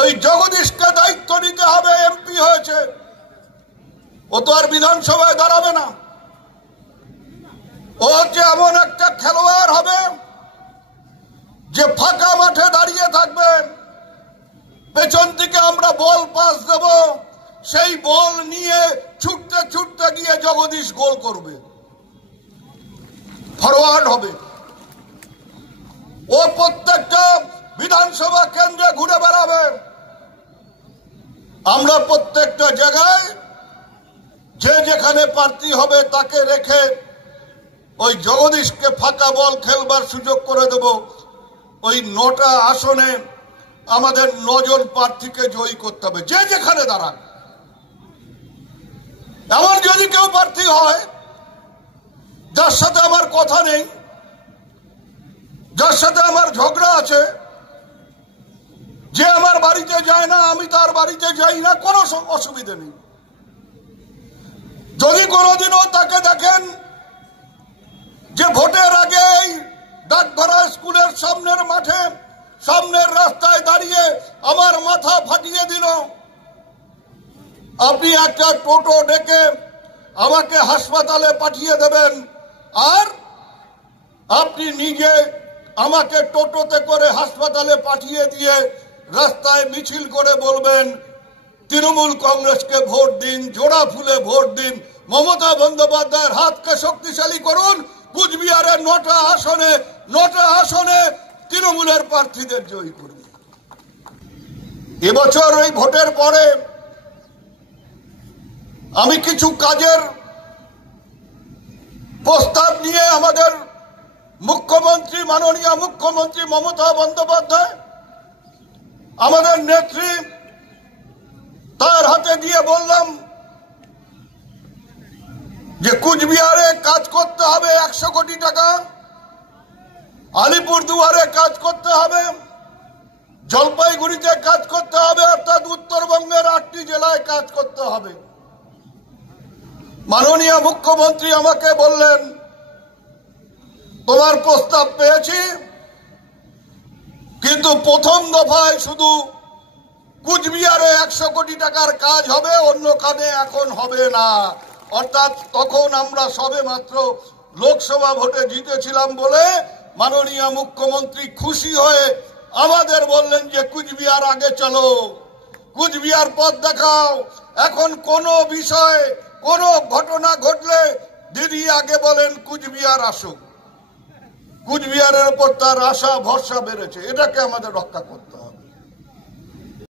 ওই জগদীশকে দায়িত্ব নিতে হবে। এমপি হয়েছে, ও তো আর বিধানসভায় দাঁড়াবে না। ও যে এমন একটা খেলোয়াড় হবে যে ফাঁকা মাঠে দাঁড়িয়ে থাকবেন, পেছন থেকে আমরা বল পাস দেব, সেই বল নিয়ে ছুটতে ছুটতে গিয়ে জগদীশ গোল করবে, ফরওয়ার্ড হবে। ও প্রত্যেকটা বিধানসভা কেন্দ্রে ঘুরে বেড়াবে। আমরা প্রত্যেকটা জায়গায় যে যেখানে প্রার্থী হবে তাকে রেখে ওই জগদীশকে ফাঁকা বল খেলবার সুযোগ করে দেব। ওই 9টা আসনে আমাদের 9 জন প্রার্থীকে জয়ী করতে হবে, যে যেখানে দাঁড়ান। এমন যদি কেউ প্রার্থী হয় যার সাথে আমার কথা নেই, যার সাথে আমার ঝগড়া আছে, যে আমার বাড়িতে যায় না, আমি তার বাড়িতে যাই না, কোনো অসুবিধা নেই। যদি কোনোদিনও তাকে দেখেন যে ভোটের আগে এই ডাকঘরা স্কুলের সামনের মাঠে, সামনের রাস্তায় দাঁড়িয়ে আমার মাথা ফাটিয়ে দিল, আপনি একটা টোটো ডেকে আমাকে হাসপাতালে পাঠিয়ে দেবেন, আর আপনি নিজে আমাকে টোটোতে করে হাসপাতালে পাঠিয়ে দিয়ে রাস্তায় মিছিল করে বলবেন তৃণমূল কংগ্রেসকে ভোট দিন, জোড়া ফুলে ভোট দিন, মমতা বন্দ্যোপাধ্যায়ের হাতকে শক্তিশালী করুন, কুচবিহারের 9টা আসনে তৃণমূলের প্রার্থীদের জয়ী করুন। এবছর ওই ভোটের পরে আমি কিছু কাজের প্রস্তাব নিয়ে আমাদের মুখ্যমন্ত্রী, মাননীয় মুখ্যমন্ত্রী মমতা বন্দ্যোপাধ্যায়, আমাদের নেত্রী, তার হাতে দিয়ে বললাম যে কুচবিহারে কাজ করতে হবে 100 কোটি টাকা, আলিপুরদুয়ারে কাজ করতে হবে, জলপাইগুড়িতে কাজ করতে হবে, অর্থাৎ উত্তরবঙ্গের 8টি জেলায় কাজ করতে হবে। মাননীয় মুখ্যমন্ত্রী আমাকে বললেন, তোমার প্রস্তাব পেয়েছি, কিন্তু প্রথম দফায় শুধু কুচবিহারে 100 কোটি টাকার কাজ হবে, অন্য কাজে এখন হবে না। অর্থাৎ তখন আমরা সবে মাত্র লোকসভা ভোটে জিতেছিলাম বলে মাননীয় মুখ্যমন্ত্রী খুশি হয়ে আমাদের বললেন যে কুচবিহার আগে চলো, কুচবিহার পথ দেখাও। এখন কোনো বিষয়, কোনো ঘটনা ঘটলে দিদি আগে বলেন কুচবিহার আসুক। কুচবিহারের উপর তার আশা ভরসা বেড়েছে, এটাকে আমাদের রক্ষা করতে হবে।